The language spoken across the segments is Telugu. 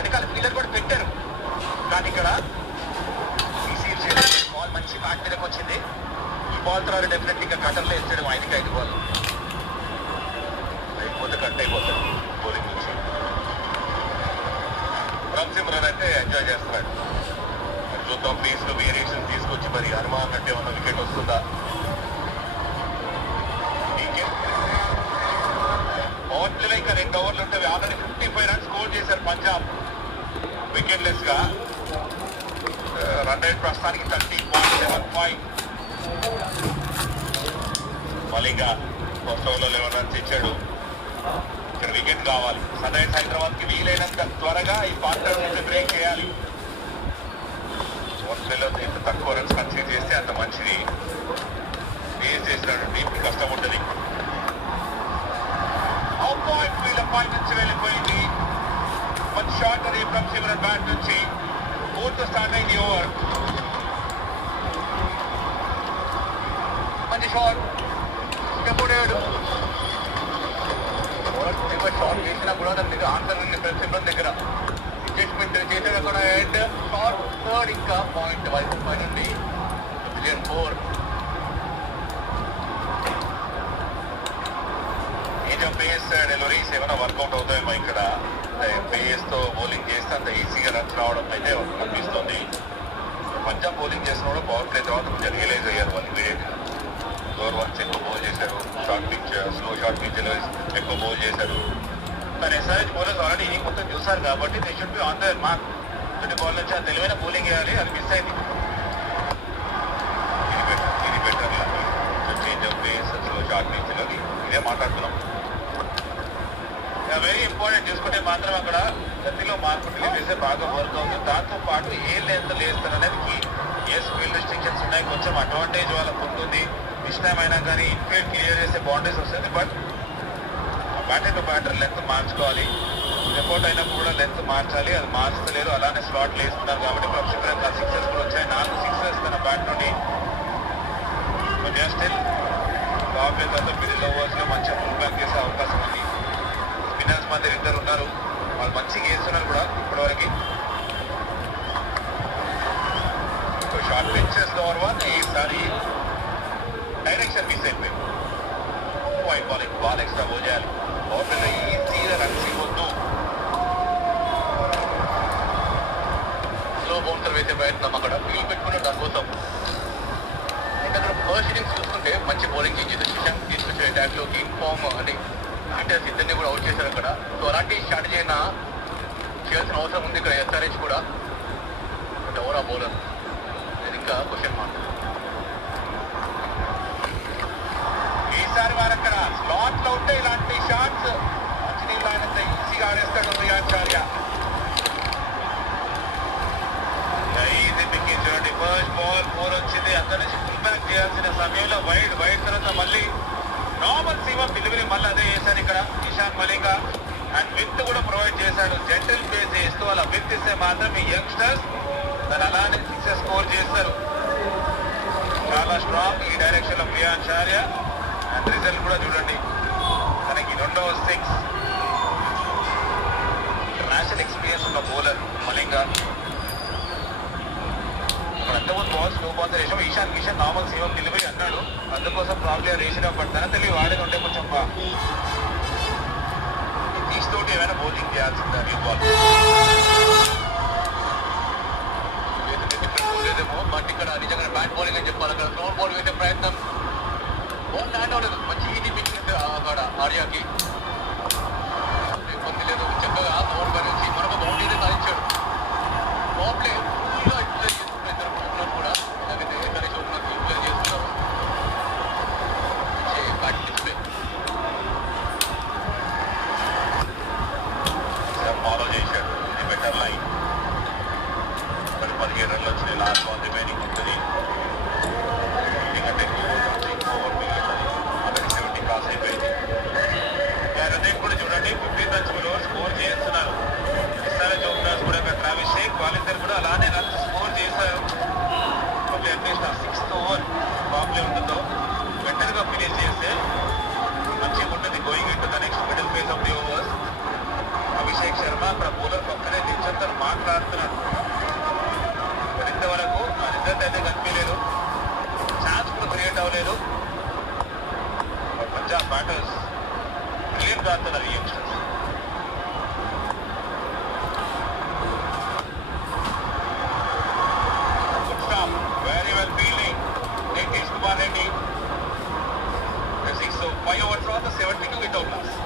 వెనకాల ఫీల్డర్ కూడా పెట్టారు. కానీ ఇక్కడ రిసీవ్ చేయడం బాల్ మంచి బ్యాట్ మీదకి వచ్చింది. ఈ బాల్ తర్వాత డెఫినెట్లీ ఇంకా కటర్లో వేస్తాడు 5 బాల్ అయిపోతే కట్ అయిపోతాడు బౌలింగ్ నుంచి. రవిచంద్రన్ అయితే ఎంజాయ్ చేస్తున్నాడు. చూద్దాం ప్లీజ్ లో వేరియేషన్ తీసుకొచ్చి మరి హనుమాన్ అంటే ఉన్న వికెట్ వస్తుందా. ఓవర్లో ఇంకా 2 ఓవర్లు ఉంటే ఆల్రెడీ 55 రన్స్ స్కోర్ చేశారు పంజాబ్ వికెట్ లెస్ గా. రన్ రేట్ ప్రస్తుతానికి 30.75. మలింగా ఫస్ట్ ఓవర్లో 11 రన్స్ ఇచ్చాడు. ఇక్కడ వికెట్ కావాలి. సన్ రైజర్స్ హైదరాబాద్ కి వీలైనంత త్వరగా ఈ పార్ట్నర్ నుంచి బ్రేక్ చేయాలి. ఓవర్లో ఎంత తక్కువ రన్స్ కన్సీడ్ చేస్తే అంత మంచిది. ఫేస్ చేసినాడు టీంకి కష్టం ఉంటుంది. వీళ్ళ పాయింట్ నుంచి వెళ్ళిపోయింది. మంచి షాట్ అది రవిచంద్రన్ బ్యాట్ నుంచి. 4th స్టార్ట్ అయింది ఓవర్. మంచి షాట్ ఇష్టపడాడు. షాట్ చేసినా కూడా దాని ఆన్సర్ ఉంది రవిచంద్రన్ దగ్గర. అడ్జస్ట్మెంట్ చేసాడు కూడా. హెడ్ షాట్ థర్డ్ ఇంకా పాయింట్ పైన ఉంది. 4 పేస్ డెలివరీస్ ఏమైనా వర్కౌట్ అవుతాయేమో. ఇక్కడ పేస్ తో బౌలింగ్ చేస్తే అంత ఈజీగా రన్స్ రావడం అయితే కనిపిస్తుంది. పంజాబ్ బౌలింగ్ చేస్తున్నప్పుడు పవర్ ప్లే తర్వాత కొంచెం రియలైజ్ అయ్యారు వాళ్ళు ఇమీడియట్. డోర్ వన్స్ ఎక్కువ బౌల్ చేశారు. Short pitch slow short pitch deliveries ఎక్కువ బౌల్ చేశారు. కానీ ఎస్ఆర్హెచ్ బౌలర్స్ ఆల్రెడీ ఇన్నింగ్ మొత్తం చూసారు కాబట్టి they should be on the mark. 20 ball నుంచి తెలివైన బౌలింగ్ వేయాలి. అది మిస్ అయింది. ఇది better change of pace slow short pitch ఇదే మాట్లాడుతున్నాం. Very important. చూసుకుంటే మాత్రం అక్కడ గతిలో మార్పు చేస్తే బాగా వర్క్ అవుతుంది. దాంతో పాటు ఏ లెంత్ లేస్తారు అనేది కీ. ఎస్ ఫీల్డ్ రెస్ట్రిక్షన్స్ ఉన్నాయి, కొంచెం అడ్వాంటేజ్ వాళ్ళకు ఉంటుంది. ఇష్టం అయినా కానీ ఇన్ఫీల్డ్ క్లియర్ చేసే బౌండరీస్ వస్తుంది. But batter to batter length మార్చుకోవాలి. రిపోర్ట్ అయినప్పుడు కూడా లెంత్ మార్చాలి. అది మార్చలేరు. అలానే స్లాట్లు వేస్తున్నారు కాబట్టి ప్రొఫెషనల్గా 6 కూడా వచ్చాయి. 4 6 తన బ్యాట్ నుండి. స్టిల్ బాబు తర్వాత మిడిల్ ఓవర్స్లో మంచిగా ఫుల్ బ్యాక్ చేసే అవకాశం ఉంది. స్పిన్నర్స్ మధ్య 2 ఉన్నారు. వాళ్ళు మంచిగా వేస్తున్నారు కూడా ఇప్పటివరకు. షార్ట్ పిచెస్ ఓవర్ 1 ఈసారి డైరెక్షన్ మిస్ అయిపోయింది. వైట్ బాలింగ్ బాల్ ఎక్స్ట్రా పోయాలి. ఓవర్లో ఈజీగా రన్స్ ఇవ్వద్దు. స్లో బౌన్సర్ వేసే ప్రయత్నం అక్కడ ఫీల్ పెట్టుకున్న దానికోసం. అక్కడ ఫస్ట్ ఇన్నింగ్స్ చూసుకుంటే మంచి బౌలింగ్ ఇచ్చింది. శశాంక్ తీసుకొచ్చే అటాక్లోకి ఇన్ఫార్మ్ అని బ్యాటర్స్ ఇద్దరిని కూడా అవుట్ చేశారు అక్కడ. సో అలాంటి స్ట్రాటజీ అయినా చేయాల్సిన అవసరం ఉంది ఇక్కడ ఎస్ఆర్హెచ్ కూడా. బట్ ఎవరా బౌలర్ ఇది ఇంకా క్వశ్చన్ మార్క్. ఈసారి వారు అక్కడ స్లాట్ లో ఉంటే ఇలాంటి షాట్స్ మంచినీళ్ళు ఆయనంత ఈజీగా ఆడేస్తాడు ప్రియాంచార్య. ఈజీ పికింగ్ చూడండి. ఫస్ట్ బాల్ 4 వచ్చింది. అక్కడి నుంచి ఫుల్ బ్యాక్ చేయాల్సిన సమయంలో వైడ్ తర్వాత మళ్ళీ నార్మల్ సీమ్ ఆఫ్ డెలివరీ మళ్ళీ అదే చేశాడు ఇక్కడ ఇషాన్ మలింగా. అండ్ విత్ కూడా ప్రొవైడ్ చేశాడు. జెంటల్ పేస్ చేస్తూ అలా విత్ ఇస్తే మాత్రం ఈ యంగ్స్టర్స్ దాన్ని అలానే 6 స్కోర్ చేస్తారు. చాలా స్ట్రాంగ్ ఈ డైరెక్షన్ లో ప్రియాంచార్య. అండ్ రిజల్ట్ కూడా చూడండి తనకి 2వ 6. ఇంటర్నేషనల్ ఎక్స్పీరియన్స్ ఉన్న బౌలర్ మలింగా. అంతకుముందు బాల్ స్లో బాల్ రేషం Ishan Kishan normal seam off delivery అన్నాడు. అందుకోసం ప్రాబ్లీ రేషన్ పడతాను తెలివి వాడేది ఉంటే కొంచెం తీస్తోటి ఏమైనా బౌలింగ్ చేయాల్సిందా ఈ బాల్ లేదేమో. బట్ ఇక్కడ నిజంగా బ్యాట్ బౌలింగ్ అని చెప్పాలి. అక్కడ స్లో బాల్ వేసే ప్రయత్నం బాల్ ల్యాండ్ అవ్వలేదు. మంచి ఈజీ పిచ్ అక్కడ ఆర్యాకి ఇబ్బంది లేదు. చక్కగా బౌల్ పై నుంచి మరొక బౌండరీ సాధించాడు. బాప్లే ఫుల్గా యూటిలైజ్ చేసుకుంటారు ఇద్దరు బౌలర్ కూడా. అలాగైతే కనీసం యూటిలైజ్ చేస్తున్నారు. బ్యాట్ డిస్ప్లే ఫాలో చేశాడు. ఇది బెటర్ లైన్. 17 రన్లు వచ్చినాయి. లాస్ట్ బాల్ రిమైనింగ్ ఉంటుంది. ఎందుకంటే అక్కడికి 70 క్రాస్ అయిపోయింది. రేపు కూడా చూడండి 15 రన్స్ స్కోర్ చేస్తున్నారు. ఎస్ఆర్హెచ్ ఓపెనర్స్ కూడా ట్రావిస్ షేక్ వాళ్ళిద్దరు కూడా అలానే రన్స్ స్కోర్ చేశారు. అట్లీస్ట్ ఆ 6th ఓవర్ ప్రాబ్లం ఉంటుందో బెటర్గా ఫినిష్ చేస్తే మంచిగా ఉంటుంది going into the next middle phase of the overs. Abhishek Sharma అక్కడ బౌలర్ పక్కనే దించారు. బాగా ఆడుతున్నాడు. ఇంతవరకు రిజల్ట్ అయితే కనిపించలేదు, ఛాన్స్ కూడా క్రియేట్ అవ్వలేదు. పంజాబ్ బ్యాటర్స్ బ్రిలియంట్ గా ఆడుతున్నారు ఈ youngsters. Good stop, very well fielding Nitish Kumar Reddy. 5 overs తర్వాత 72 వితౌట్ లాస్.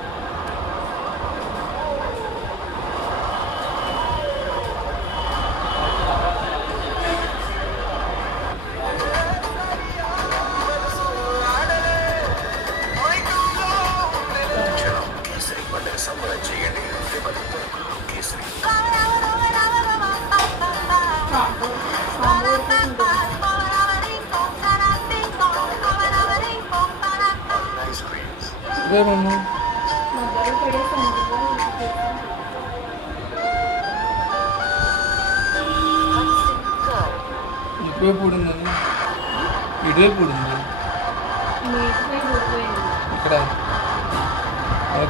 ఇటువైపు ఉందని ఇటువైపు ఉంది ఇక్కడ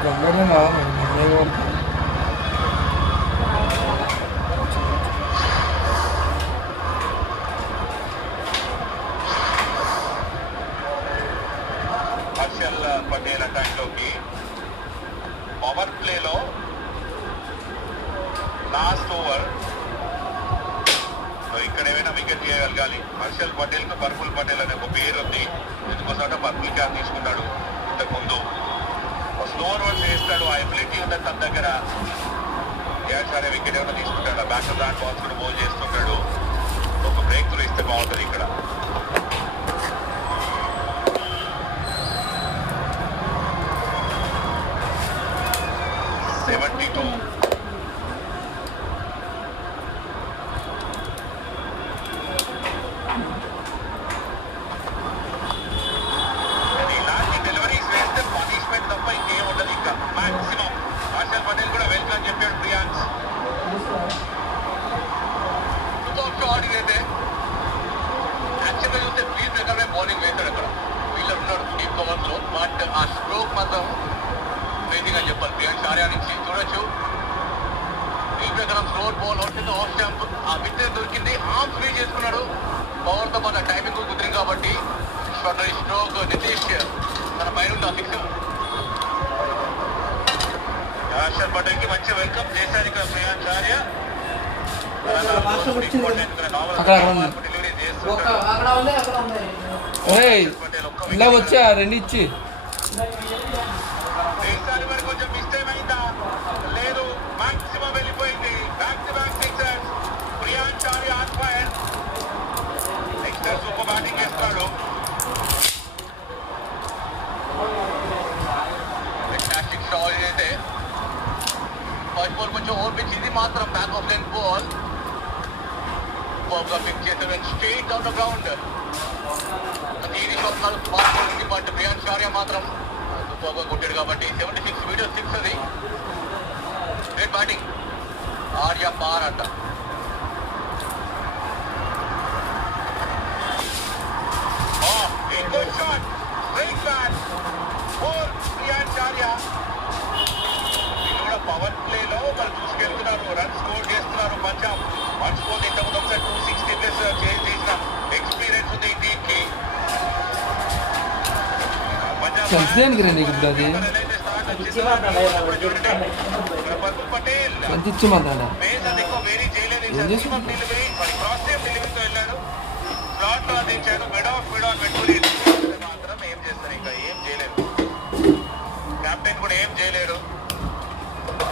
తొందరగా రావాలి. హర్షల్ పటేల్ అటాక్లోకి పవర్ ప్లేలో లాస్ట్ ఓవర్. సో ఇక్కడ ఏమైనా వికెట్ తీయగలగాలి. హర్షల్ పటేల్ కు పర్పుల్ పటేల్ అనే ఒక పేరు ఉంది, ఎందుకోసం పర్పుల్ క్యాప్ తీసుకున్నాడు. ఇంతకుముందు స్లో ఓవర్స్ వేస్తాడు, ఆ ఎబిలిటీ ఉంది తన దగ్గర. సరే వికెట్ ఏమైనా తీసుకుంటాడు, బ్యాక్ టు బ్యాక్ బాల్స్ కూడా బౌల్ చేస్తుంటాడు. ఒక బ్రేక్ త్రూ ఇస్తే బాగుంటుంది ఇక్కడ. ఇలాంటి డెలివరీస్ వేస్తే పనిష్మెంట్ తప్ప ఇంకేం ఉండదు ఇంకా మాక్సిమం. హర్షల్ పటేల్ కూడా వెల్కమ్ చెప్పాడు ప్రియాంక్. ఆడినైతే యాక్చువల్గా చూస్తే స్పీడ్ ప్రకారమే బౌలింగ్ వేశాడు అక్కడ. వీళ్ళర్ ఉన్నాడు డీప్ కవర్స్ లో, బట్ ఆ స్ట్రోక్ మాత్రం క్రేజీగా చెప్పాలి. ప్రియాంక్ ఆర్యా నుంచి చూడొచ్చు, స్పీడ్ ప్రకారం స్లోర్ బాల్ అవుతుంది, ఆఫ్ స్టాంప్. ఆ వికెట్ దొరికింది, ఆర్మ్ ఫ్రీ చేసుకున్నాడు. పవర్ తో మన టైమింగ్ కుదిరింది కాబట్టి స్ట్రోక్ నితీష్ తన పైన ఉంది ఆ సిక్స్. హర్షల్ పటేల్ కి మంచి వెల్కమ్ చేశారు ఇక్కడ ప్రియాంక్ ఆర్య. ఇలా వచ్చా రెండు ఇచ్చి కొంచెం మిస్టేక్ అయిందా లేదు, మాక్సిమం వెళ్ళిపోయింది. Back to back sixers. Priyank Arya on fire. Next super batting చేస్తాడు. ఫెంటాస్టిక్ షాట్ అయితే ఫస్ట్ బాల్ కొంచెం ఓర్పించింది, మాత్రం back of length ball pick చేశాడు straight down the ground. Easy shot కాదు, fast ball, but Priyank Arya మాత్రం సూపర్ గా కొట్టాడు కాబట్టి 76 మీటర్ సిక్స్. అది గ్రేట్ బ్యాటింగ్. ఆర్య పార్ అంట. ఇంకో shot, great bat four Priyank Arya. వీళ్ళు కూడా పవర్ ప్లేలో వాళ్ళు చూసుకెళ్తున్నారు, రన్ స్కోర్ చేస్తున్నారు. పంజాబ్ వన్ స్కోర్ ఇంతకుముందు ఒకసారి 260 ప్లస్ చేంజ్ చేసిన ఎక్స్పీరియన్స్ ఉంది ఈ టీమ్ కి. చంపేందుకు రండి ఇప్పుడు అది పర్పుల్ పటేల్ మంచి మాట్లాడా పేస్ అది ఎక్కువ వేరీ చేయలేదు. క్రాస్ టైప్ డెలివరీతో వెళ్ళాడు, స్లాట్ లో అందించాడు. మిడ్ ఆఫ్ పెట్టుకుని మాత్రం ఏం చేస్తారు, ఇంకా ఏం చేయలేరు. కెప్టెన్ కూడా ఏం చేయలేరు.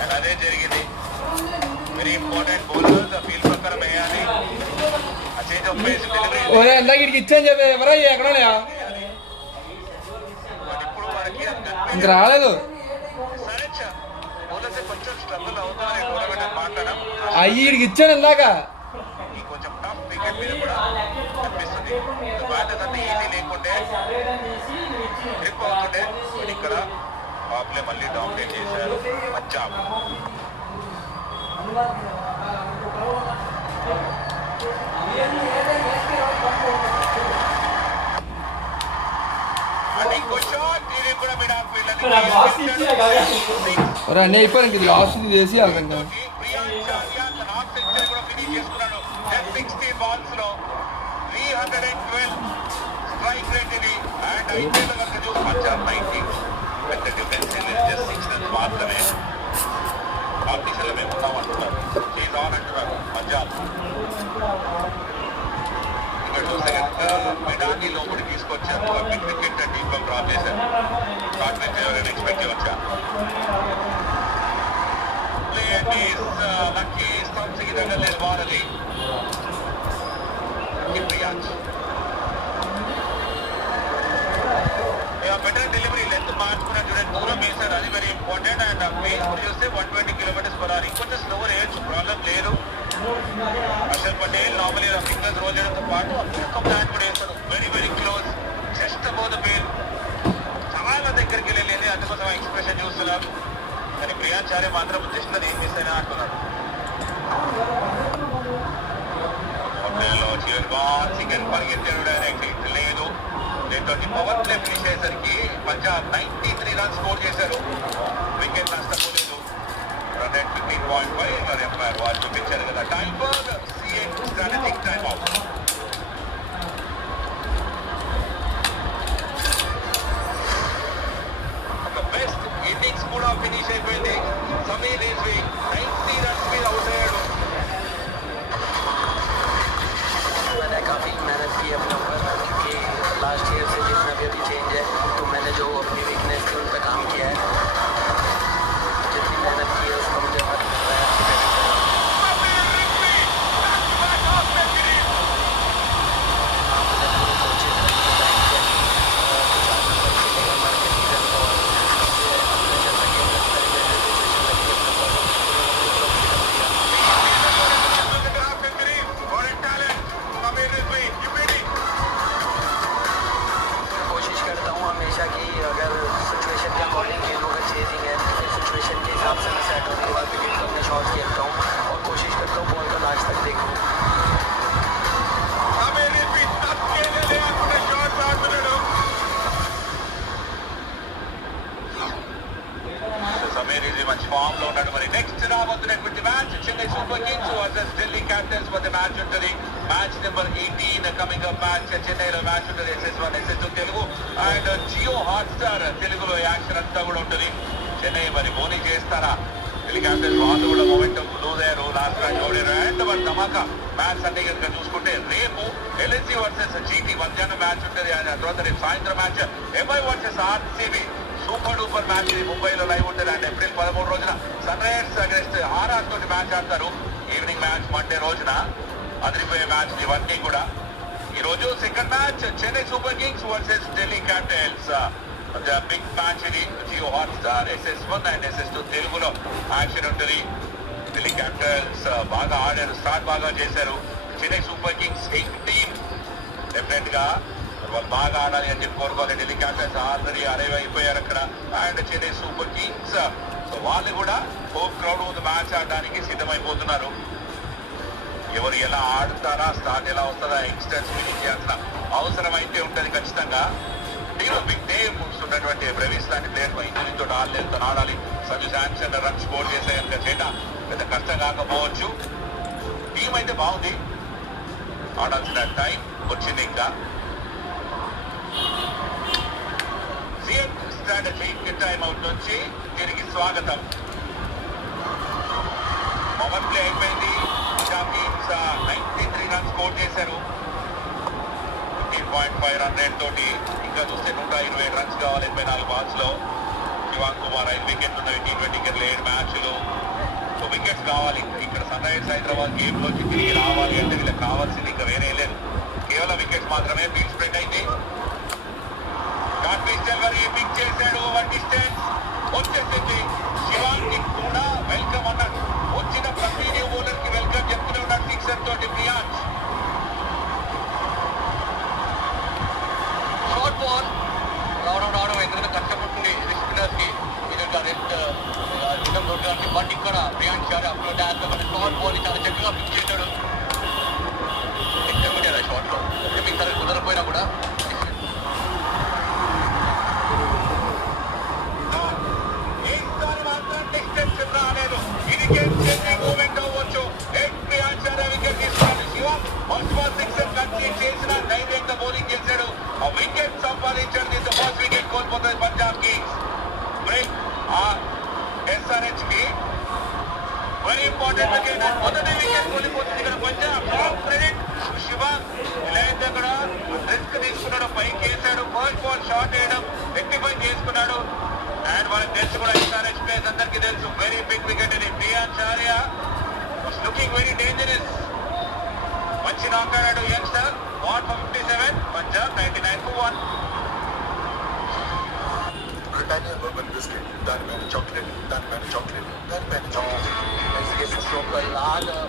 అండ్ అదే జరిగింది. వెరీ ఇంపార్టెంట్ బౌలర్స్ ఫీల్డ్ ప్రకారం వేయాలి. ఆ చేంజ్ ఆఫ్ పేస్ డెలివరీ ఇందాక ఇచ్చాను చెప్పే ఎవరో ఎక్కడ ఇప్పుడు వాడికి ఇంక రాలేదు. సరే బౌలర్స్ కొంచెం స్ట్రగుల్ అవుతారని టోర్నమెంట్ అని మాట్లాడడం అయ్యిడికి ఇచ్చాను ఇందాక. కొంచెం టఫ్ వికెట్ మీద కూడా కనిపిస్తుంది. బ్యాటర్స్ అంతా ఈజీ లేకుంటే గ్రిప్ అవుతుంటే ఇక్కడ పాప్లే మళ్ళీ డామినేట్ చేశారు పంజాబ్. అది ఇంకో షాట్, ఇది కూడా మిడ్ ఆఫ్ ఫీల్డ్ అన్నీ అయిపోయాను, ఇది లాస్ట్ చేసి ప్రియాంక్ ఆర్య తన హాఫ్ సెంచరీ కూడా చేసుకున్నాడు. 16 balls లో 312 స్ట్రైక్ రేట్ ఇది. అండ్ ఐపీఎల్ కనుక చూసి పంజాబ్ 90 పెద్ద డిఫెన్స్ జస్ట్ 6 runs మాత్రమే. కాంపిటీషన్ లో మేము ఉన్నాం అంటున్నారు, చేజ్ ఆన్ అంటున్నారు పంజాబ్. ఇక్కడ చూస్తే కనుక మెడాన్ని లోపలికి తీసుకొచ్చారు, బిగ్ వికెట్ టీమ్ లో డ్రాప్ చేశారు. షార్ట్ మ్యాచ్ ఎవరైనా ఎక్స్పెక్ట్ చేయవచ్చా? లక్కీ స్టంప్స్ కి తగ్గలేదు బాల్ అది. బెటర్ డెలివరీ, లెంత్ మార్చుకున్నాడు చూడండి, దూరం వేశారు, అది వెరీ ఇంపార్టెంట్. అండ్ పేస్ కూడా చూస్తే 120 km/h. ఇంకొంచెం స్లోవర్ వేయచ్చు, ప్రాబ్లం లేదు. Harshal Patel normally fingers roll చేయడంతో పాటు ఒక్క ప్లాన్ కూడా వేస్తాడు. Very very close, just above the bail. చాలా దగ్గరికి వెళ్ళలేదు, అందుకోసం ఎక్స్ప్రెషన్ చూస్తున్నారు. కానీ ప్రియాంచార్య మాత్రం జస్ట్ అది ఏం చేస్తానే అంటున్నాడు. చివరి బాల్ చికెన్ పరిగెత్తాడు, డైరెక్ట్ హిట్ లేదు. దీంతో పవర్ ప్లే ఫినిష్ అయ్యేసరికి పంజాబ్ 93 runs స్కోర్ చేశారు. వికెట్ నష్టపోలేదు. Run rate 15.5. ఎంపైర్ వాచ్ చూపించారు కదా. టైం ఫర్ సిఏ స్ట్రాటజిక్ టైం అవుట్. ఒక బెస్ట్ ఇన్నింగ్స్ కూడా ఫినిష్ అయిపోయింది. సమీర్ రిజ్వీ 90 runs మీద అవుట్ అయ్యాడు. काफ़ी मेहनत की अपने ऊपर, क्योंकि लास्ट ईयर से जितना भी अभी चेंज है तो मैंने जो अपनी वीकनेस थी उन पर काम किया है. जितनी मेहनत की है उसका मुझे फल मिल रहा है. మంచి ఫామ్ లో ఉన్నాడు. మరి నెక్స్ట్ రాబోతున్నటువంటి match Chennai Super Kings versus Delhi Capitals మధ్య మ్యాచ్ ఉంటుంది. Match number 18 coming up match. చెన్నైలో మ్యాచ్ ఉంటుంది. SS1 SS2 Telugu and Jio Hotstar తెలుగులో యాక్షన్ అంతా కూడా ఉంటుంది. చెన్నై మరి బోనీ చేస్తారా? ఢిల్లీ క్యాపిటల్స్ వాళ్ళు కూడా మొమెంటం లూజ్ అయ్యారు, లాస్ట్ మ్యాచ్ ఓడారు. అండ్ మరి ధమాకా మ్యాచ్ అన్ని కనుక చూసుకుంటే రేపు LSG వర్సెస్ GT మధ్యాహ్నం మ్యాచ్ ఉంటుంది. ఆ తర్వాత రేపు సాయంత్రం మ్యాచ్ MI వర్సెస్ RCB సూపర్ డూపర్ మ్యాచ్ ఇది ముంబైలో లైవ్ ఉంటుంది. అండ్ ఏప్రిల్ 13 రోజున సన్ రైజర్స్ అగెన్స్ట్ RR తోటి మ్యాచ్ ఆడతారు. ఈవినింగ్ మ్యాచ్ మండే రోజున అదిరిపోయే మ్యాచ్ ఇవన్నీ కూడా. ఈ రోజు second match Chennai Super Kings versus Delhi Capitals. Big match ఇది. Jio Hotstar SS1 and SS2 తెలుగులో యాక్షన్ ఉంటుంది. ఢిల్లీ క్యాపిటల్స్ బాగా ఆడారు, స్టార్ట్ బాగా చేశారు. Chennai Super Kings young team, definite గా వాళ్ళు బాగా ఆడాలి అని చెప్పి కోరుకోవాలి. ఢిల్లీ క్యాపిటల్స్ ఆల్రెడీ అరైవ్ అయిపోయారు అక్కడ. And Chennai Super Kings so వాళ్ళు కూడా హోమ్ క్రౌడ్ ముందు మ్యాచ్ ఆడడానికి సిద్ధమైపోతున్నారు. ఎవరు ఎలా ఆడుతారా, స్టార్ట్ ఎలా వస్తుందా, యంగ్స్టర్స్ ఫినిష్ చేయాల్సిన అవసరం అయితే ఉంటుంది ఖచ్చితంగా. టీమ్ బిగ్ నేమ్స్ ఉన్నటువంటి బ్రెవిస్ లాంటి ప్లేయర్ ఇంజరీతో ఆడలేదు, తను ఆడాలి. సంజు శాంసన్ రన్స్ స్కోర్ చేసే కనుక చేయటం పెద్ద కష్టం కాకపోవచ్చు. టీం అయితే బాగుంది, ఆడాల్సిన టైం వచ్చింది. ఇంకా స్ట్రాటజిక్ టైం అవుట్ నుంచి తిరిగి స్వాగతం. పవర్ ప్లే అయిపోయింది. టీమ్స్ 93 runs స్కోర్ చేశారు. 15.5 రన్ రేట్ తోటి. ఇంకా చూస్తే 127 runs కావాలి 24 balls లో. శివాంగ్ కుమార్ 5 వికెట్లు ఉన్నాయి. T20 క్రికెట్లో 7 మ్యాచ్లు. సో వికెట్స్ కావాలి. ఇక్కడ సన్ రైజర్స్ హైదరాబాద్ గేమ్ లోకి తిరిగి రావాలి అంటే వీళ్ళకి కావాల్సింది ఇంకా వేరే లేదు, కేవలం వికెట్స్ మాత్రమే. ఫీల్డ్ స్ప్రెడ్ అయింది. పిక్ చేశాడు. ఓవర్ డిస్టెన్స్ వచ్చేసింది. శివాంగ్ కూడా వెల్కమ్ అన్నాడు. వచ్చిన ప్రతి న్యూ బౌలర్ కి వెల్కమ్ చెప్తూనే ఉన్నాడు సిక్సర్ తోటి ప్రియాంష్. షార్ట్ బాల్ రావడం ఎందుకంటే కష్టపడుతుంది స్పిన్నర్స్ కి. రెస్ట్ చిన్న దొరకాలి. బట్ ఇక్కడ ప్రియాంష్ గారు అప్పుడు డాన్స్ షార్ట్ బాల్ చాలా చక్కగా పిక్ చేశాడు. ఎక్కడ షార్ట్ లో మిగతా కుదరపోయినా కూడా మాత్రం డిస్టెన్స్ రాలేదు. ఇది గేమ్ చేంజింగ్ మూమెంట్ అవ్వచ్చు. Priyansh very important wicket. మొదటి వికెట్ కోల్పోతుంది ఇక్కడ పంజాబ్. Top credit Shiva. ఇలా అయితే అక్కడ రిస్క్ తీసుకున్నాడు, పైకి వేసాడు, ఫస్ట్ బాల్ షాట్ వేయడం రెక్టిఫై చేసుకున్నాడు. అండ్ వాళ్ళకి తెలుసు కూడా ఎస్ఆర్హెచ్ ప్లేస్ అందరికీ తెలుసు. వెరీ బిగ్ వికెట్ ఇది. ప్రియాంక్ చారియా వాస్ లుకింగ్ వెరీ డేంజరస్. మంచి నాక్ ఆడాడు youngster. Ball for 57, Punjab 99-1. Britannia Bourbon biscuit, దానిపైన చాక్లెట్, దానిపైన చాక్లెట్, దానిపైన chocolate. chocolate,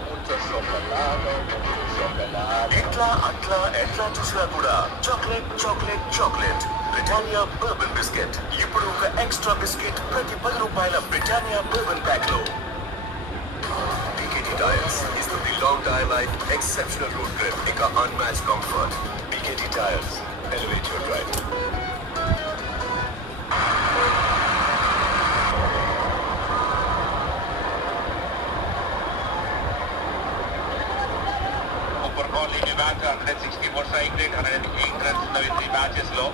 mucho chocolate, mucho chocolate. ఎట్లా అట్లా ఎట్లా చూసినా కూడా chocolate chocolate chocolate. Britannia Bourbon biscuit ఇప్పుడు ఒక ఎక్స్ట్రా బిస్కెట్ ప్రతి 10 రూపాయల బ్రిటానియా బర్బన్ ప్యాక్ లో. BKT టైర్స్ ఇస్తుంది long tyre life, exceptional road grip, ఇంకా unmatched comfort. BKT tyres, elevate your drive. Super ball ఈ మ్యాచ్ 164 స్ట్రైక్ రేట్, 108 రన్స్ ఉన్నవి 3 మ్యాచెస్ లో.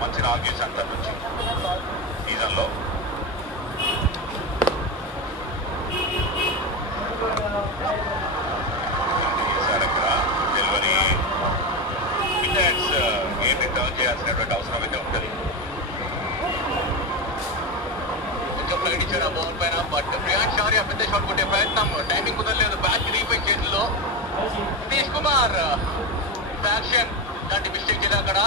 మంచి రాగేష్ అంతా నుంచి సీజన్ లో. డెలివరీ వికెట్స్ గేమ్ టర్న్ చేయాల్సినటువంటి అవసరం అయితే ఉంటుంది. కొంచెం ఫ్లైట్ ఇచ్చాడు ఆ బాల్ పైన. బట్ ప్రియాంక్ చారియా పెద్ద షాట్ కొట్టే ప్రయత్నం, టైమింగ్ కుదరలేదు. బ్యాక్ రీపై చేతిలో నితీష్ కుమార్ యాక్షన్ లాంటి మిస్టేక్ చేయాలి అక్కడ.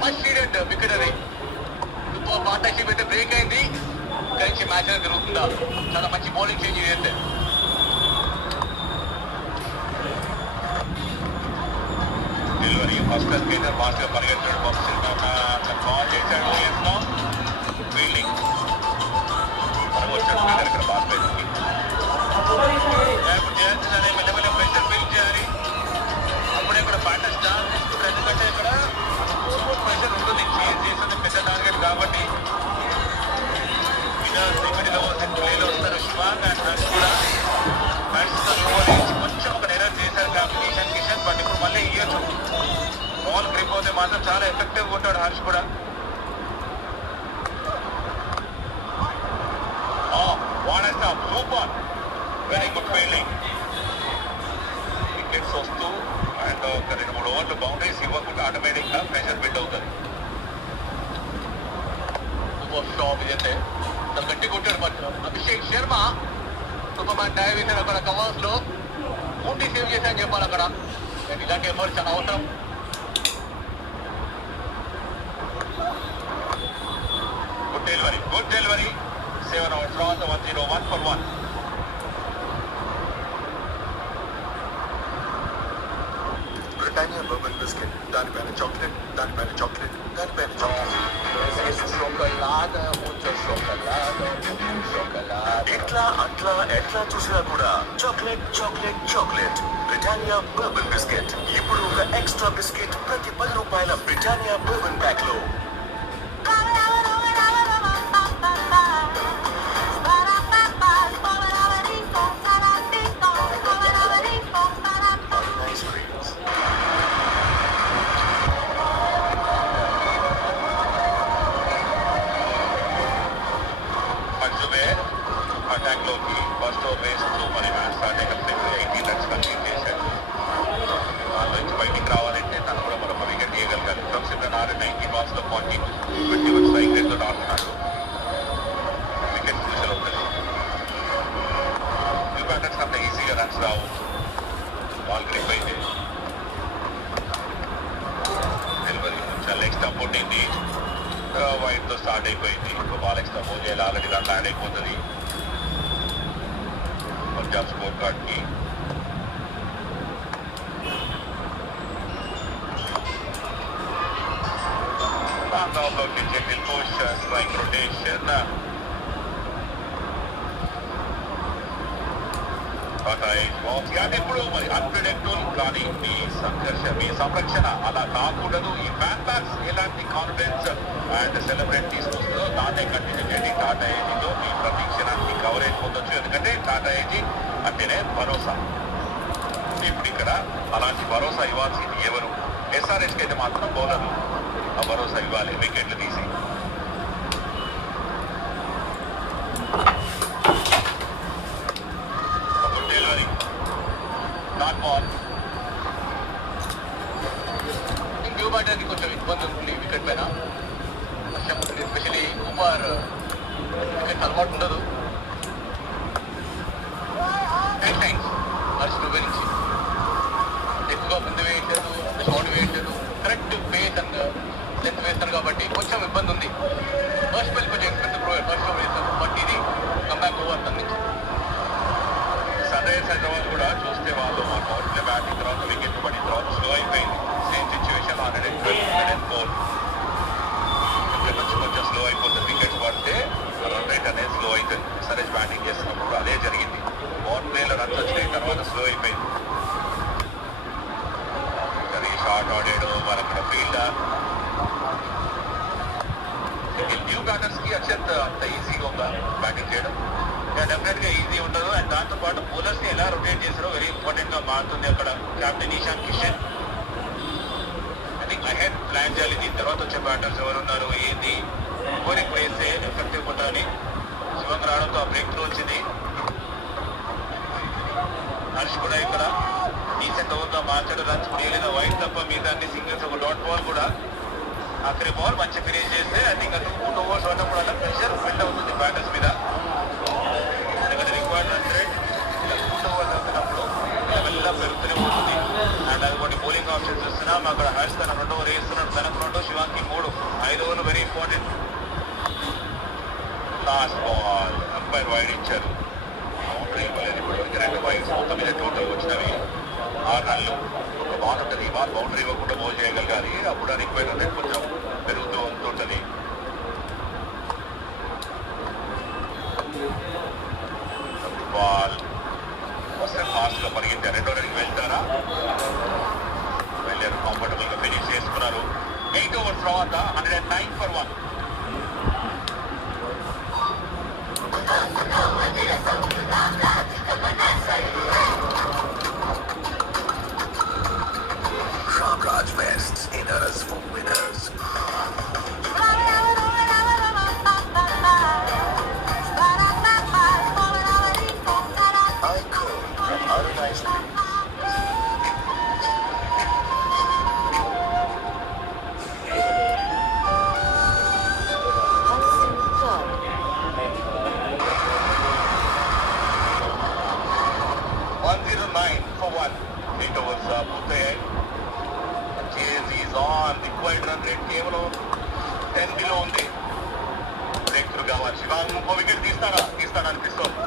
మస్ట్ నీడెడ్ వికెట్ అది. సూపర్ పార్ట్నర్షిప్ అయితే బ్రేక్ అయింది. కలిసి మ్యాచ్ అనేది జరుగుతుందా? చాలా మంచి బౌలింగ్ చేంజ్ అయితే. డెలివరీ ఫస్ట్ స్కేటర్ ఫాస్ట్ గా పరిగెత్తాడు. కాల్ చేశాడు. ఫీల్డింగ్ మనకు వచ్చాడు స్పీకర్ ఇక్కడ బాల్ పేరుకి. ఇప్పుడు చేయాల్సిందే మెల్లమెల్ల ప్రెషర్ ఫీల్ చేయాలి. అప్పుడే ఇక్కడ బ్యాటర్ స్టార్ తీసుకుంటారు. ఎందుకంటే ఇక్కడ ప్రెషర్ ఉంటుంది. చేంజ్ చేసేది పెద్ద టార్గెట్ కాబట్టి ప్లేలో వస్తారు శివాంగ్ అండ్ రన్స్ కూడా. బ్యాట్స్మెన్ కొంచెం ఒక ఎర్రర్ చేశారు కాబట్టి కిషన్. బట్ ఇప్పుడు మళ్ళీ ఇయ్యొచ్చు. బాల్ గ్రిప్ అవుతే మాత్రం చాలా ఎఫెక్టివ్గా ఉంటాడు హర్ష్ కూడా. వాడేస్తా super, very good fielding. Wickets వస్తూ అండ్ ఒక 2-3 ఓవర్లు బౌండరీస్ ఇవ్వకుండా ఆటోమేటిక్గా ప్రెషర్ బిల్డ్ అవుతుంది. సూపర్ స్టాప్ ఇదైతే గట్టి కొట్టాడు. But Abhishek Sharma super man dive వేసాడు అక్కడ కవర్స్ లో. పూర్తి సేవ్ చేశాయని చెప్పాలి అక్కడ. ఇలాంటి ఎఫర్ట్స్ చాలా అవసరం. గుడ్ డెలివరీ 7 overs తర్వాత 1-0, 1-1. బ్రిటానియా బర్బన్ బిస్కెట్, దానిపైన చాక్లెట్, దానిపైన చాక్లెట్, దానిపైన chocolate. chocolate, mucho chocolate, mucho chocolate. ఎట్లా అట్లా ఎట్లా చూసినా కూడా chocolate chocolate chocolate. Britannia Bourbon biscuit ఇప్పుడు ఒక ఎక్స్ట్రా బిస్కెట్ ప్రతి 10 రూపాయల బ్రిటానియా బర్బన్ ప్యాక్ లో. అటాక్ లోకి ఫస్ట్ ఓవర్ వేస్తూ మరి మ్యాచ్ స్టార్ట్ అయ్యి 18 రన్స్ కంప్లీట్ చేశాడు. దాని నుంచి బయటికి రావాలంటే తను కూడా మరొక వికెట్ తీయగలిగారు. ప్రొఫెసర్ 90 బాల్స్లో 21 స్ట్రైక్ రేట్తో ఆడుతున్నాడు. వికెట్ క్రూషల్ అవుతుంది. న్యూ బ్యాటర్స్ అంత ఈజీగా రన్స్ రావు. బాల్ గ్రిప్ అయితే డెలివరీ కొంచెం లెగ్ స్టంప్ కొట్టింది. వైడ్తో స్టార్ట్ అయిపోయింది. ఇంకో బాల్ ఎక్స్ట్రా బౌల్ చేయాలి. ఆల్రెడీ రన్ యాడ్ అయిపోతుంది పంజాబ్ స్కోర్ కార్డ్కి. లోకి జటిల్ పుష్, స్ట్రైక్ రొటేషన్, ఇప్పుడు మరి అన్ప్రెడిక్టబుల్. కానీ మీ సంరక్షణ అలా కాకూడదు. ఈ ఫ్యాన్ బ్యాక్స్ ఎలాంటి కాన్ఫిడెన్స్ అండ్ సెలబ్రేట్ తీసుకొస్తుందో దాన్నే కంటిన్యూ చేయండి. టాటా ఏజీలో మీ ప్రతి క్షణానికి కవరేజ్ పొందొచ్చు. ఎందుకంటే టాటా ఏజీ అంటేనే భరోసా. ఇప్పుడు ఇక్కడ అలాంటి భరోసా ఇవ్వాల్సింది ఎవరు? ఎస్ఆర్హెచ్కి అయితే మాత్రం బౌలర్లు ఆ భరోసా ఇవ్వాలి వికెట్లు తీసి. రైడర్స్ హైదరాబాద్ కూడా చూస్తే వాళ్ళు పవర్ ప్లే బ్యాటింగ్ తర్వాత వికెట్ పడిన తర్వాత స్లో అయిపోయింది. సేమ్ సిచ్యువేషన్ 104 కొంచెం స్లో అయిపోతుంది. వికెట్స్ పడితే రన్ రేట్ అనేది స్లో అవుతుంది. ఎస్ఆర్హెచ్ బ్యాటింగ్ చేస్తున్నప్పుడు అదే జరిగింది. పవర్ ప్లేలో రన్స్ వచ్చినాయి, తర్వాత స్లో అయిపోయింది. అది షార్ట్ ఆడాడు మరి అక్కడ ఫీల్డర్. న్యూ బ్యాటర్స్ కి అత్యంత అంత ఈజీగా ఉందా బ్యాటింగ్ చేయడం? డెఫినెట్ గా ఈజీ ఉండదు. అండ్ దాంతో పాటు బౌలర్స్ ని ఎలా రొటేట్ చేసారో వెరీ ఇంపార్టెంట్ గా మారుతుంది. అక్కడ captain Ishan Kishan ahead plan చేయాలి. దీని తర్వాత వచ్చే బ్యాటర్స్ ఎవరున్నారు ఏంది బౌలింగ్ వేస్తే ఎఫెక్టివ్ ఉండాలి. శివంగ్ రావడంతో ఆ బ్రేక్ త్రూ వచ్చింది. హర్ష్ కూడా ఇక్కడ డీసెంట్ ఓవర్ గా మార్చాడు. రన్స్ మిగిలిన వైట్ తప్ప మిగతా అన్ని సింగిల్స్, ఒక డాట్ బాల్ కూడా. ఆఖరి బాల్ మంచి ఫినిష్ చేస్తే ఐ థింక్ 2 ఓవర్స్ ఆడినప్పుడు అలా ప్రెషర్ బిల్డ్ అవుతుంది బ్యాటర్స్ మీద. ఎందుకంటే రిక్వైర్డ్ రన్ రేట్ 2 ఓవర్స్ అవుతున్నప్పుడు మెల్లగా పెరుగుతూనే ఉంటుంది. అండ్ అది కొన్ని బౌలింగ్ ఆప్షన్స్ ఇస్తున్నాం. అక్కడ హర్ష్ తన 2 ఓవర్ వేస్తున్నాడు, తనకు 2, శివాంగ్కి 3, 5 ఓవర్లు very important. Last ball umpire wide ఇచ్చారు. బౌండరీ ఇవ్వలేదు. ఇప్పుడు 2 వైడ్స్ మొత్తం మీద టోటల్ వచ్చినవి 6 రన్లు. ఒక బాల్ ఉంటుంది, ఈ బాల్ బౌండరీ ఇవ్వకుండా బౌల్ చేయగలగాలి. అప్పుడు ఆ రిక్వైర్డ్ అనేది కొంచెం పెరుగుతూ ఉంటుంది. బాల్ వస్తే ఫాస్ట్ గా పరిగెత్తారు. 2వ రన్కి వెళ్తారా? వెళ్ళారు. కంఫర్టబుల్ గా ఫినిష్ చేసుకున్నారు. 8 ఓవర్స్ తర్వాత 109 for 1. Ramraj West, inners for winners. Icon, Arun Ice Cream. పూర్తయ్యాయి. Chase is on. Required run rate కేవలం 10 బిలో ఉంది. బ్రేక్ త్రూ కావాలి. శివాంగ్ ఇంకో వికెట్ తీస్తాడా అనిపిస్తుంది.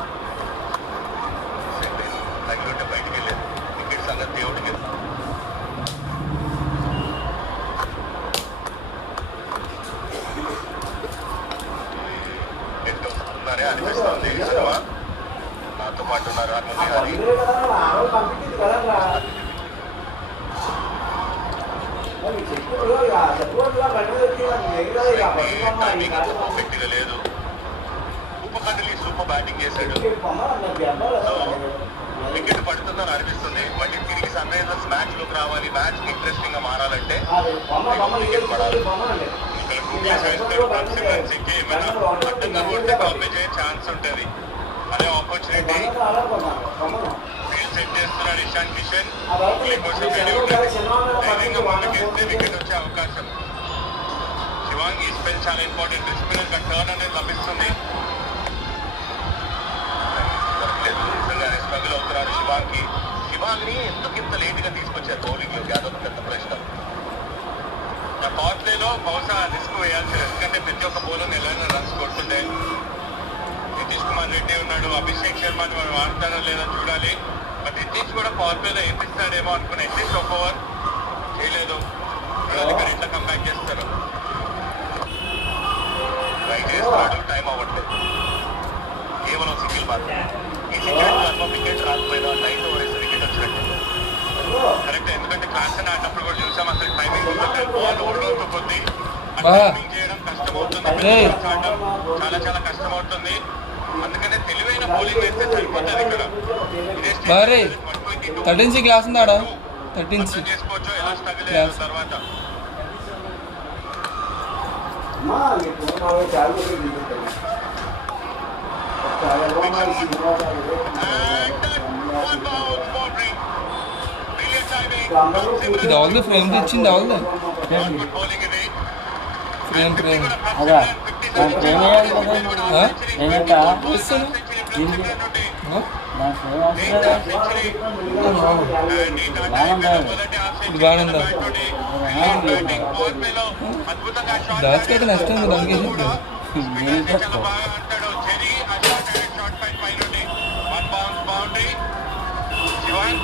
తగిలింటే బయటికి వెళ్ళేది. వికెట్ సంగతి దేవుడికి. నెట్ వస్తున్నారే అనిపిస్తుంది. సినిమా నాతో పాటు ఉన్నారు అన్నది. లేదు ఉపకండలి సూపర్ బ్యాటింగ్ చేశాడు. సో వికెట్ పడుతుందని అనిపిస్తుంది. మళ్ళీ తిరిగి సన్ రైజర్స్ మ్యాచ్ లోకి రావాలి. మ్యాచ్ ఇంట్రెస్టింగ్ గా మారాలంటే వికెట్ పడాలి. ఇక్కడ ఏమైనా అడ్డంగా కొడితే కాపీ చేసే ఛాన్స్ ఉంటుంది. అదే ఆపర్చునిటీ ఫీల్డ్ సెట్ చేస్తున్నాడు ఇషాన్ కిషన్. ముందుకెళ్తే వికెట్ వచ్చే అవకాశం. శివాంగ్ ఈ స్పెల్ చాలా ఇంపార్టెంట్. స్పిన్నర్ టర్న్ అనేది లభిస్తుంది. స్ట్రగుల్ అవుతున్నారు శివాంగ్ని ఎందుకు ఇంత లేట్ గా తీసుకొచ్చారు బౌలింగ్ లోకి? అదొక పెద్ద ప్రశ్న. పవర్ ప్లేలో బహుశా రిస్క్ వేయాల్సింది. ఎందుకంటే ప్రతి ఒక్క బౌలర్ ఎలా రన్స్ కొడుతుండే. నితీష్ కుమార్ రెడ్డి ఉన్నాడు, అభిషేక్ శర్మని మనం ఆడతారో లేదో చూడాలి. బట్ నితీష్ కూడా పవర్ ప్లేలో ఏమిస్తాడేమో అనుకుని అట్లీస్ట్ 1 ఓవర్ చేయలేదు. ఇక్కడ ఎట్లా కంబ్యాక్ చేస్తారు? ట్రై చేస్తున్నాడు, టైం అవ్వట్లేదు. కేవలం సింగిల్ మాత్రం. ఈ సింగిల్ వికెట్ రాకపోయినా 9th ఓవర్ వేస్తే వికెట్ వచ్చినట్టు కరెక్ట్. ఎందుకంటే క్లాస్ అని ఆడినప్పుడు కూడా చూసాం. అసలు టైమింగ్ బాల్ ఓడితో కొద్ది టైమింగ్ చేయడం కష్టం అవుతుంది. చాలా చాలా కష్టం అవుతుంది. అందుకనే తెలివైన బౌలింగ్ వేస్తే సరిపోతుంది. ఇక్కడ 13C క్లాస్ ఉందాడా? 13C చేసుకోవచ్చు ఎలా స్ట్రగుల్ అయ్యారు తర్వాత. ఇది అవల్ది ఫ్రేమ్ తెచ్చింది అవల్ది ఫ్రేమ్ బాగుందా? దాచుకైతే నష్టం దానికి. Shivang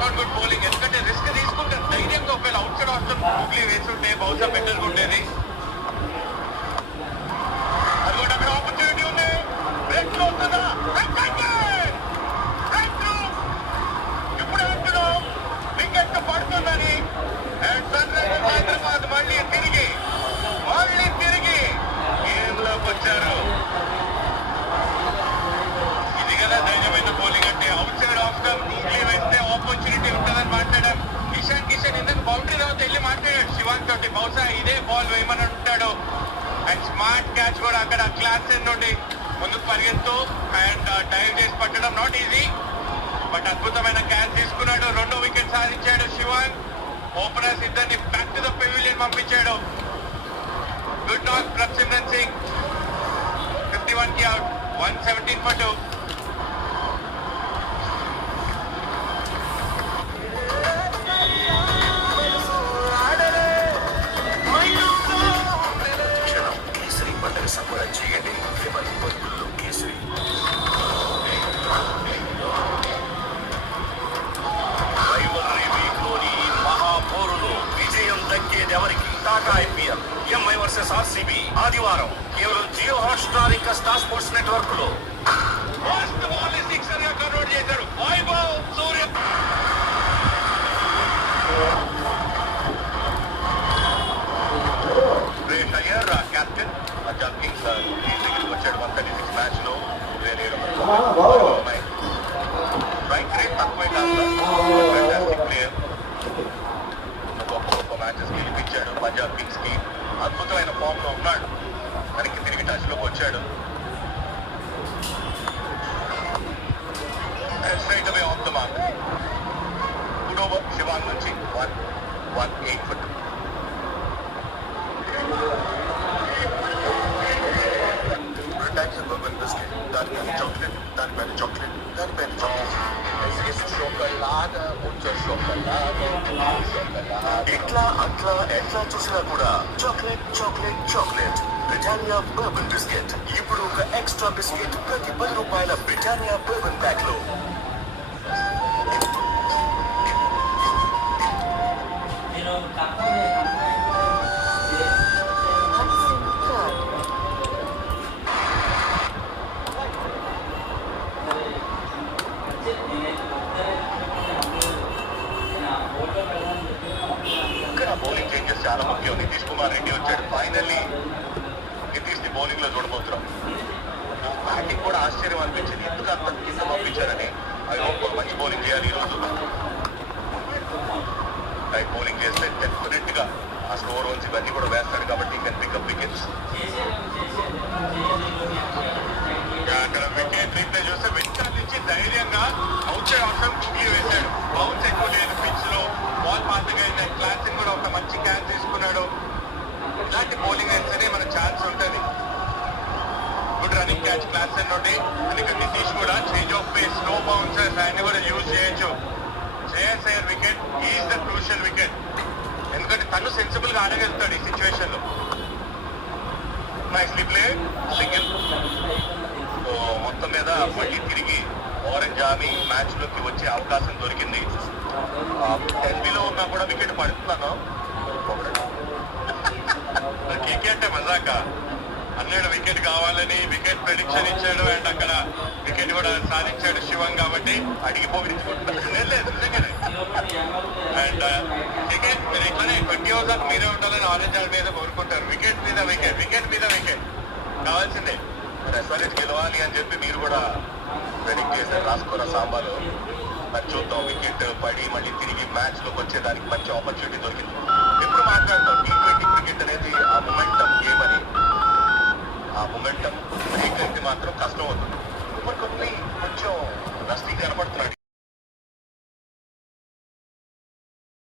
not good bowling. ఎందుకంటే రిస్క్ తీసుకుంటారు ధైర్యంగా. ఒకవేళ అవుట్ సైడ్ ఆప్షన్ గుగ్లీ వేస్తుంటే బహుశా బెటర్గా ఉండేది. అది కూడా అక్కడ ఆపర్చునిటీ ఉంది. బ్రేక్ లో వస్తుందా? ఇప్పుడు అంటున్నాం వికెట్ పడుతుందని. అండ్ సన్ రైజర్స్ హైదరాబాద్ మళ్ళీ తిరిగి గేమ్ లోకి వచ్చారు. ఇది కదా ధైర్యమైన బౌలింగ్ అంటే. అవుట్ సైడ్ ఆప్షన్ గుగ్లీ వేస్తే ఆపర్చునిటీ ఉంటుందని మాట్లాడాం. ఇషాన్ కిషన్ ఇందుకు బౌండరీ తర్వాత వెళ్ళి మాట్లాడాడు శివాంగ్ తోటి. బహుశా ఇదే బాల్ వేయమని ఉంటాడు. అండ్ స్మార్ట్ క్యాచ్ కూడా అక్కడ క్లాస్ నుండి ముందుకు పరిగెత్తు అండ్ డైవ్ చేసి పట్టడం నాట్ ఈజీ. బట్ అద్భుతమైన క్యాచ్ తీసుకున్నాడు. 2వ వికెట్ సాధించాడు శివాంగ్. ఓపెనర్స్ ఇద్దరిని బ్యాక్ టు ద పెవిలియన్ పంపించాడు. Good not from Simran Singh. 51 కి అవుట్. 117 for 2. క్షణం కేసరి పండుగ సంబరం చేయండి. విమల్ పొద్దుల్లో కేసరి. రైవల్రీ వీక్లోని మహాపోరులో విజయం దక్కేది ఎవరికి? Tata IPL MI versus RCB ఆదివారం కేవలం జియో హాట్స్టార్ ఇంకా స్టార్ స్పోర్ట్స్ నెట్వర్క్ లో. ఫస్ట్ బాల్ ని సిక్సర్ గా కన్వర్ట్ చేశాడు Vaibhav Surya. Great Iyer captain Punjab kings దగ్గరికి వచ్చాడు. 136 మ్యాచ్ లో 27 స్ట్రైక్ రేట్ తక్కువే కాదు. Fantastic player. గొప్ప మ్యాచెస్ గెలిపించాడు పంజాబ్ కింగ్స్ కి. అద్భుతమైన ఫామ్ లో ఉన్నాడు. తనకి తిరిగి టచ్ లోకి వచ్చాడు. Straight away of the mark. Good over Shivang నుంచి 118 for 2. బర్బన్ బిస్కెట్ దానిపైన చాక్లెట్, దానిపైన చాక్లెట్, దానిపైన చాక్లెట్. ఇట్లా అట్లా ఎట్లా చూసినా కూడా chocolate chocolate chocolate. Britannia Bourbon biscuit ఇప్పుడు ఒక ఎక్స్ట్రా బిస్కెట్ ప్రతి 10 రూపాయల బ్రిటానియా బర్బన్ ప్యాక్ లో. బౌలింగ్ చేంజెస్ చాలా ముఖ్యం. నితీష్ కుమార్ రెడ్డి వచ్చాడు. ఫైనల్లీ నితీష్ ని బౌలింగ్ లో చూడబోతున్నాం. బ్యాటింగ్ కూడా ఆశ్చర్యం అనిపించింది. ఎందుకు అంత కింద పంపించారని. ఐ హోప్ మంచి బౌలింగ్ చేయాలి ఈ రోజు. బౌలింగ్ చేస్తే డెఫినెట్ గా ఆ స్కోర్ నుంచి ఇవన్నీ కూడా వేస్తాడు కాబట్టి కెన్ పికప్ వికెట్స్. అక్కడ వికెట్ రీప్లే చూస్తే వెనకాల నుంచి ధైర్యంగా అవుట్ సైడ్ ఆప్షన్ గుగ్లీ వేశాడు. బౌన్స్ ఎక్కువ లేదు పిచ్ లో. బాల్ పాతగా అయింది. క్లాసింగ్ కూడా ఒక మంచి క్యాచ్ తీసుకున్నాడు. ఇలాంటి బౌలింగ్ వేస్తేనే మన ఛాన్స్ ఉంటుంది. గుడ్ రన్నింగ్ క్యాచ్ క్లాస్ నుండి. అందుకే నితీష్ కూడా change of pace, slow bouncers అన్ని కూడా యూజ్ చేయొచ్చు. Shreyas Iyer wicket is the crucial wicket. ఎందుకంటే తను సెన్సిబుల్ గా ఆడగలుగుతాడు ఈ సిచ్యువేషన్ లో. Nicely play single. మొత్తం మీద మళ్ళీ తిరిగి ఆరెంజ్ ఆర్మీ మ్యాచ్ లోకి వచ్చే అవకాశం దొరికింది. ఎస్బీలో ఉన్నా కూడా వికెట్ పడుతున్నాను. కేకే అంటే మజాక అన్నాడు వికెట్ కావాలని. వికెట్ ప్రెడిక్షన్ ఇచ్చాడు అండ్ అక్కడ వికెట్ కూడా సాధించాడు శివం. కాబట్టి అడిగిపోయించుకుంటున్నాను లేదు నిజంగానే. అండ్ కేకే మీరు ఇట్లానే 20 overs దాకా మీరే ఉండాలని ఆరెంజ్ ఆర్మీ మీద కోరుకుంటారు. వికెట్ మీద వికెట్, వికెట్ మీద వికెట్ కావాల్సిందే. రెస్టారెంట్ గెలవాలి అని చెప్పి మీరు కూడా ప్రెడిక్ట్ చేశారు రాసుకోరా సాంబారు. మరి చూద్దాం. వికెట్ పడి మళ్ళీ తిరిగి మ్యాచ్ లోకి వచ్చేదానికి మంచి ఆపర్చునిటీ దొరికింది. ఎప్పుడు మాట్లాడతాం T20 క్రికెట్ అనేది